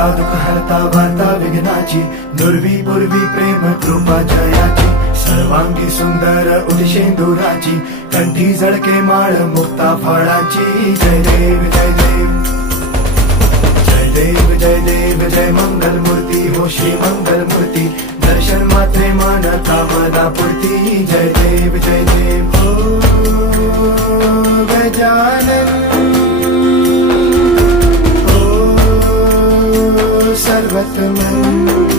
हरता दुःख हरता वार्ता विघ्नाची, दुर्वी पूर्वी प्रेम कृपा जयाची, सर्वांगी सुंदर उदिशेंदुराची, कंठी झळके माळ मुक्ता फळाची. जय देव जय देव जय देव जय देव जय मंगल मूर्ती हो श्री मंगल मूर्ती, दर्शन मात्रे मन कामना पूर्ती. जय देव जय देव हो गजानन हो सर्वतमन.